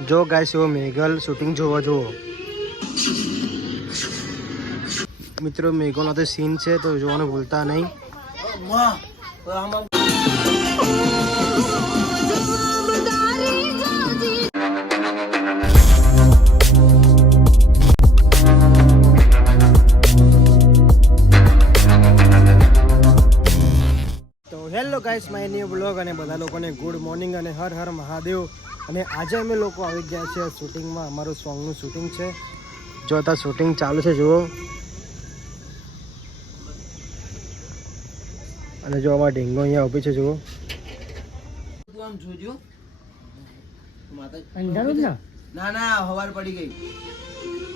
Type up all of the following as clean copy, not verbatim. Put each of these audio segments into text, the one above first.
જો ગાઈસ એવો મેઘલ શૂટિંગ જોવા જુઓ મિત્રો, મેઘોનો તો સીન છે તો જોવાનું ભૂલતા નહીં. તો hello guys, my new blog અને બધા લોકોને ગુડ મોર્નિંગ અને હર હર મહાદેવ. અને આજે અમે લોકો આવી ગયા છે શૂટિંગમાં. અમારું સોંગનું શૂટિંગ છે. જો અત્યારે શૂટિંગ ચાલુ છે જુઓ. અને જો અમારા ઢીંગો અહીંયા ઊભી છે જુઓ. ના ના હવાર પડી ગઈ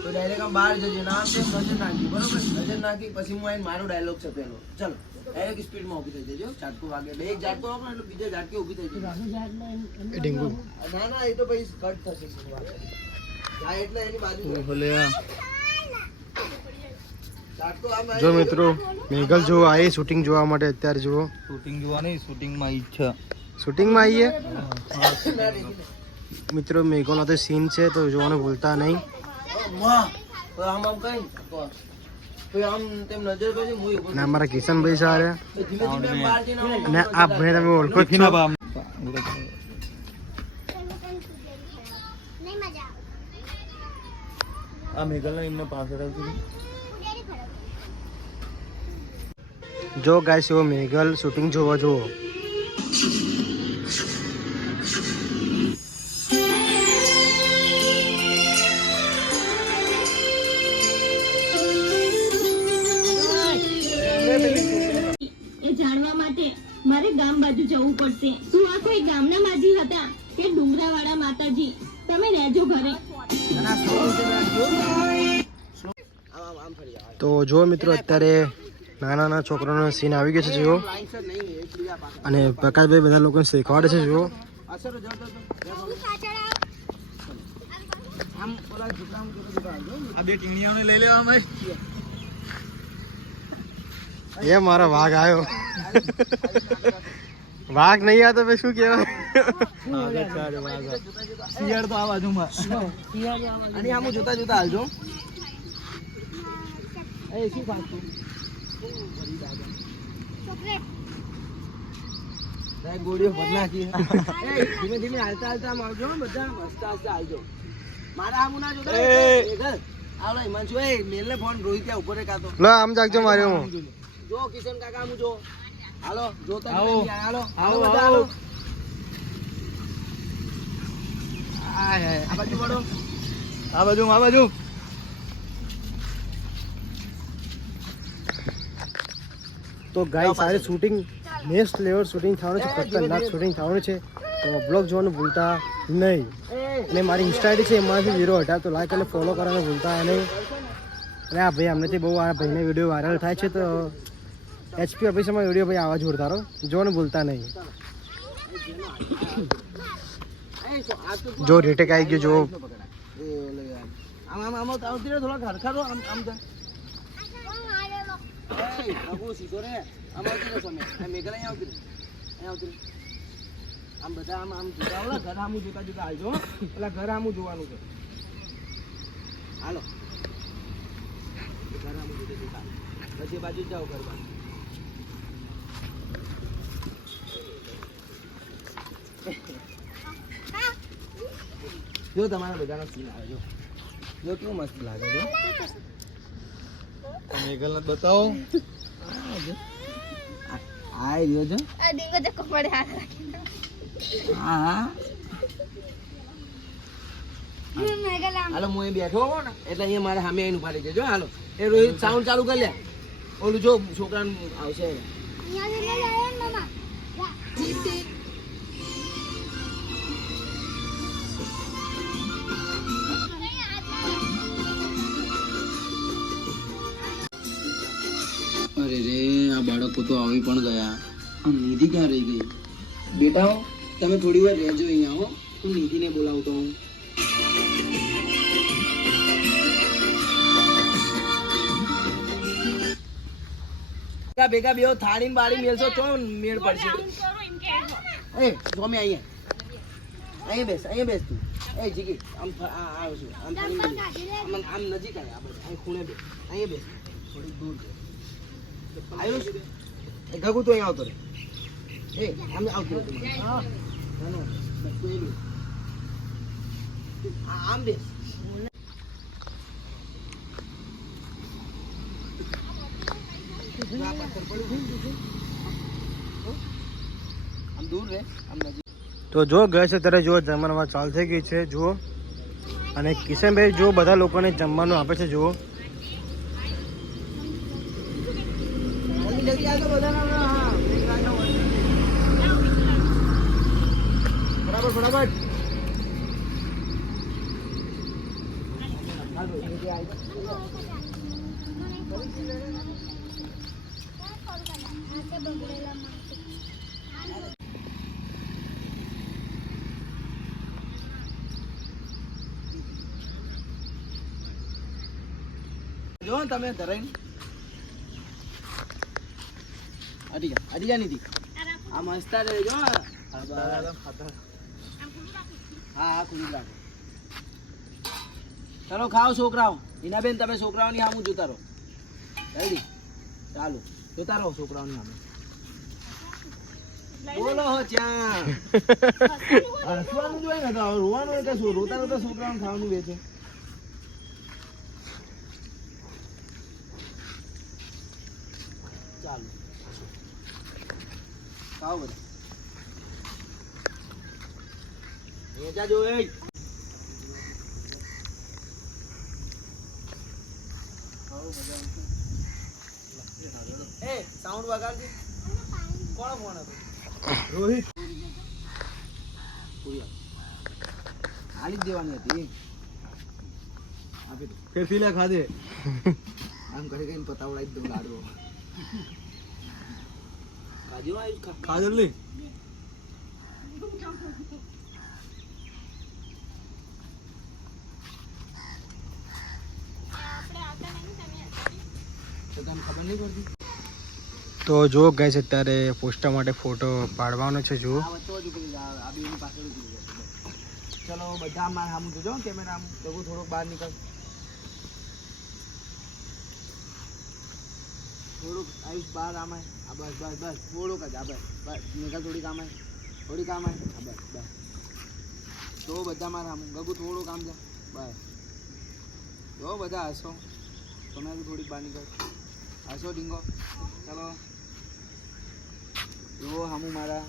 તો ડાયરેક્ટ આમ બહાર જજો. ના આમ તેમ નજર નાખી, બરોબર? નજર નાખી પછી હું આવીને મારો ડાયલોગ છે પેલો. ચલો ડાયરેક્ટ સ્પીડમાં ઊભી થઈ જજો. ઝાટકો વાગે એટલે એક ઝાટકો વાગે એટલે બીજો ઝાટકે ઊભી થઈ જજો. ઢીંગુ ના ના એ તો પછી કટ થશે. હા એટલે એની બાજુ ઝાટકો આમ જો મિત્રો, મેઘલ જો આવી શૂટિંગ જોવા માટે. અત્યારે જુઓ શૂટિંગ જોવાની, શૂટિંગમાં ઈચ્છા. શૂટિંગમાં આવીએ મિત્રો. મેઘોનો તો સીન છે તો જોવાનું ભૂલતા નહીં. આમ આમ કઈ આમ તેમ નજર કરજો. અને અમારા કિશનભાઈ સારા ધીમે ધીમે બહાર જઈને અને આ ભાઈ તમે ઓળખો જ છો. આ મેઘલ એમને પાછળ આવતું. જો ગાઈસ એવો મેઘલ શૂટિંગ જોવા જુઓ. એ જાણવા માટે મારે ગામ બાજુ જવું પડશે. શું આ કોઈ ગામના માજી હતા કે ડુંગરાવાળા માતાજી? તમે રહેજો ઘરે. તો જો મિત્રો, અત્યારે નાના નાના છોકરાનો સીન આવી ગયો છે જુઓ. અને પ્રકાશભાઈ બધા લોકોને શીખવાડે છે જુઓ. આ બે ટીણીયાઓને લઈ લેવા. એ મારો વાઘ આવ્યો. વાઘ નહીં આવતો પછી શું કહેવાય? શિયાળ તો આ બાજુમાં. અને આમ જોતા જોતા હાલજો. એ શું ખાતું? ગોળીઓ ભર નાખી. ધીમે ધીમે હાલતા હાલતા આમ આવજો. બધા હસતા હસતા આવજો. મારા આમ ના જોતા. આવડે હિમાંશુ, એ મેલ ને ફોન રોહિત ત્યાં ઉભો રે કાતો. લો આમ જાગજો માર્યો હું. જો કિશન કાકા આમ જો. હાલો જોતા આવો. હાલો આવો, બધા આવો. હાલો. આ બાજુ વળો. આ બાજુ, આ બાજુ. તો ગાઈસ આજે શૂટિંગ નેક્સ્ટ લેવલ શૂટિંગ થવાનું છે. ખતરનાક શૂટિંગ થવાનું છે. તો બ્લોગ જોવાનું ભૂલતા નહીં. અને મારી ઇન્સ્ટા આઈડી છે એમાંથી વિડીયો હટાવ તો લાઈક અને ફોલો કરવાનું ભૂલતા નહીં. અને આ ભાઈ અમનેથી બહુ આ ભાઈને વિડીયો વાયરલ થાય છે તો એચપી ઓફિસમાં વિડીયો ભાઈ આવા જોરદાર જોવાનું ભૂલતા નહીં. જો રીટેક આવી ગયો જો. આમ આમ આમ આવતી રહે. થોડા ખરખારો આમ આમ તો સીધો રે. આમ આવતી રહે સમય. મેઘલ અહીંયા આવતી રહે. અહીંયા આવતી રહે. આમ બધા આમ આમ જોતા હોય. ઘર આમું જોતા જોતા આવજો. પેલા ઘર આમું જોવાનું છે. હાલો ઘર આમું જોતા જોતા પછી બાજુ જાઓ. ઘર બાજુ જો તમારા બધાનો સીન આવે. જો જો કેવું મસ્ત લાગે છે. મેઘલ ને બતાવો. આ રહ્યો છે. હા હા હાલો હું અહીં બેઠો હોઉં ને એટલે અહીંયા મારે સામે આવીને ઉભા રહી જજો. હાલો એ રોહિત સાઉન્ડ ચાલુ કરી લે. ઓલું જો છોકરાનું આવશે. અરે રે, આ બાળકો તો આવી પણ ગયા. નિધિ ક્યાં રહી ગઈ? બેટા તમે થોડી વાર રહેજો અહીંયા. હો, હું નિધિને બોલાવતો હું. ભેગા બેઓ થાળી બાળી મેલશો તો મેળ પડશે. એ જો મેં અહીંયા બેસ તું. એ જીગી આમ આમ ફરી આમ નજીક આવે આ બધું અહીં ખૂણે બે અહીંયા બેસ થોડી દૂર છે આવ્યો છે એ ગગુ તો અહીંયા આવતો રે એ આમ આવતો રે હા ના બસ તું એ બેસ આમ બેસ આમ દૂર રે આમ નજીક તો જો ગેસ અત્યારે જો જમણવાર ચાલુ થઈ ગઈ છે જુઓ અને કિશનભાઈ જો બધા લોકોને જમવાનું આપે છે જુઓ જલ્દી આવજો બધા હા બરાબર ફટાફટ જો તમે ધરાઈને અડી જા નીતિ આ મસ્ત રહેજો હા હા ખુલ્લું રાખો ચાલો ખાઓ છોકરાઓ હિનાબેન તમે છોકરાઓની સામું જોતા રહો જલ્દી ચાલો જોતા રહો છોકરાઓની સામે બોલો હો ત્યાં હસવાનું જોઈએ ને તો રોવાનું હોય કે શું રોતા રોતા છોકરાઓને ખાવાનું વેચે ચાલો ખાઓ બધા વેચા જો એ સાઉન્ડ વગાડજે કોણ ફોન હતો રોહિત હાલી જ દેવાની હતી આપી દો ફેરફીલા ખાધે આમ કરી કઈ પતાવડાવી દઉં લાડવો કાજુ આવ્યું ખાજલ નહીં તો તને ખબર નહીં પડતી તો જો ગેસ અત્યારે પોસ્ટર માટે ફોટો પાડવાનો છે જુઓ ચલો બધા માર સામું જોજો કેમેરા તો થોડોક બહાર નીકળ થોડુંક આવીશ બહાર આમાય આ બસ બસ બસ થોડુંક જ આ બસ બસ નીકળ થોડીક આમાય આ બસ બસ તો બધા માર સામું ગગુ થોડુંક આમ જા બસ જો બધા હસો તમે થોડીક બહાર નીકળ હસો ડીંગો ચાલો જો સામું મારા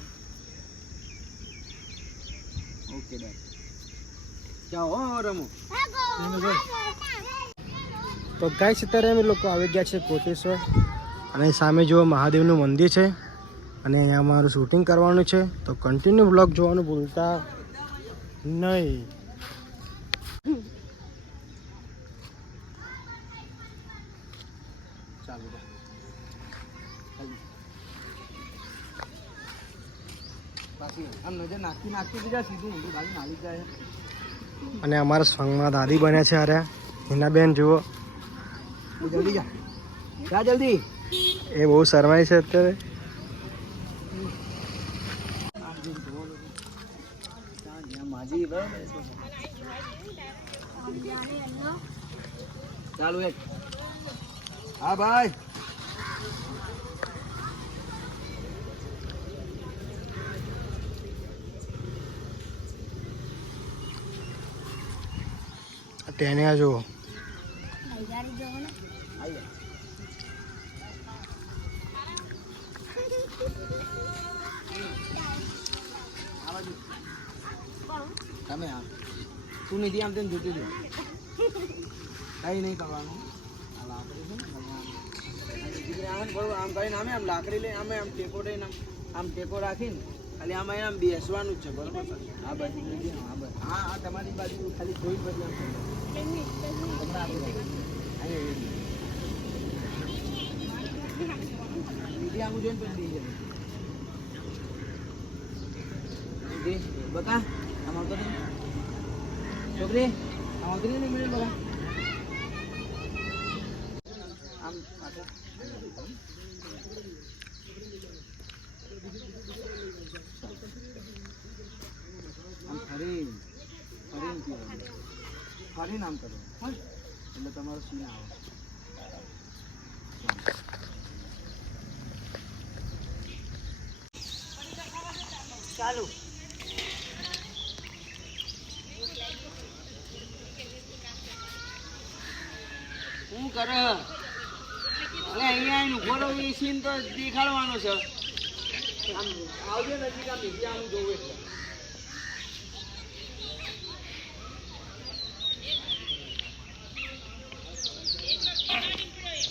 ઓકે ડન જાઓ રમો તો ગાઈસ અત્યારે અમે લોકો આવી ગયા છે કોટેશ્વર અને સામે જો મહાદેવનું મંદિર છે અને અહીંયા અમારું શૂટિંગ કરવાનું છે તો કન્ટિન્યુ બ્લોગ જોવાનું ભૂલતા નહીં ચાલો પાછી આમ નજર નાખતી બીજા સીધું ઊંધું ગાડી નાલી જાય અને અમારા સંગમાં દાદી બન્યા છે અરે હિનાબેન જુઓ જલ્દી જા જલ્દી એ બહુ શરમાય છે અત્યારે માજી બરાબર ચાલુ એક હા ભાઈ તેને આ જુઓ તમે હા તું નથી આમ તેમ જોતી કઈ નહીં કરવાનું આમ કરીને આમે આમ લાકડી લઈને આમે આમ ટેકો લઈને આમ ટેકો રાખીને ખાલી આમાં આમ બેસવાનું જ છે બરોબર આ બાજુ હા હા તમારી બાજુ ખાલી જોઈ બદલે દીદી આમ જોઈને પછી દઈ જાય બકા આમ આવતો નહીં છોકરી આમ આવતી નહીં મળે બકા આમ આમ ફરી ફરી ફરી નામ કરો એટલે તમારો સીન આવે. ચાલુ. શું કરે? અરે અહીંયા આવીને ઉભો રહો, એ સીન તો દેખાડવાનો છે. આમ આવજો નજીક, આમ બીજી આમ જોવું એટલે.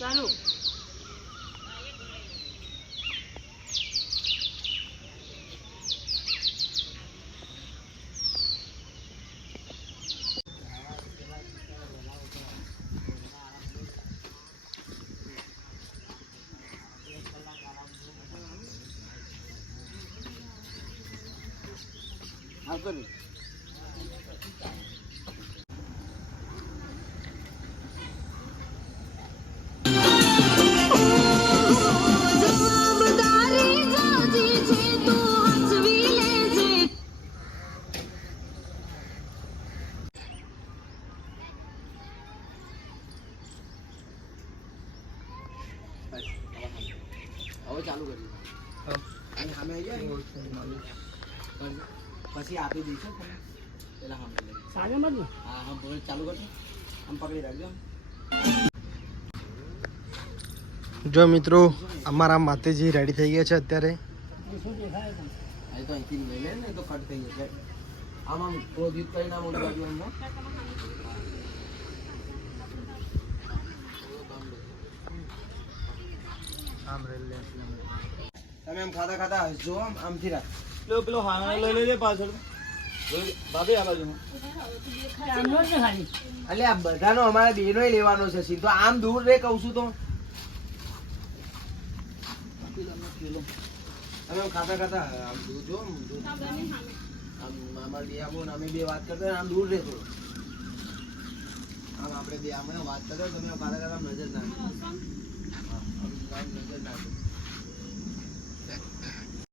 ચાલુ. હા કરું. હવે ચાલુ કરી. અને સામે આવી જાય પછી આપી દઈશું પેલા સામે લઈ. હા હા હવે ચાલુ કરજો. આમ પકડી રાખજો. જો મિત્રો અમારા માતાજી રેડી થઈ ગયા છે અત્યારે. આ તો અહીંથી લઈ લે ને તો કટ થઈ જશે. આમ આમ ક્રોધિત કરીને આમ ઓલી બાજુ આમ તમે આમ ખાતા ખાતા હસજો. આમથી રાખ. પેલો હાના લઈ લેજે પાછળ. ભાભી આ બાજુ. એટલે આ બધાનો અમારે બેનો લેવાનો છે સીધો. આમ દૂર રે કહું છું તો. તમે આમ ખાતા ખાતા આમ દૂર જો. આમ અમારે બે આવો ને અમે બે વાત કરતા હોય, આમ દૂર રહેતો. આમ આપણે બે આમ વાત કરતા હોય, તમે આમ ખાતા ખાતા નજર નાખો. નજર નાખો.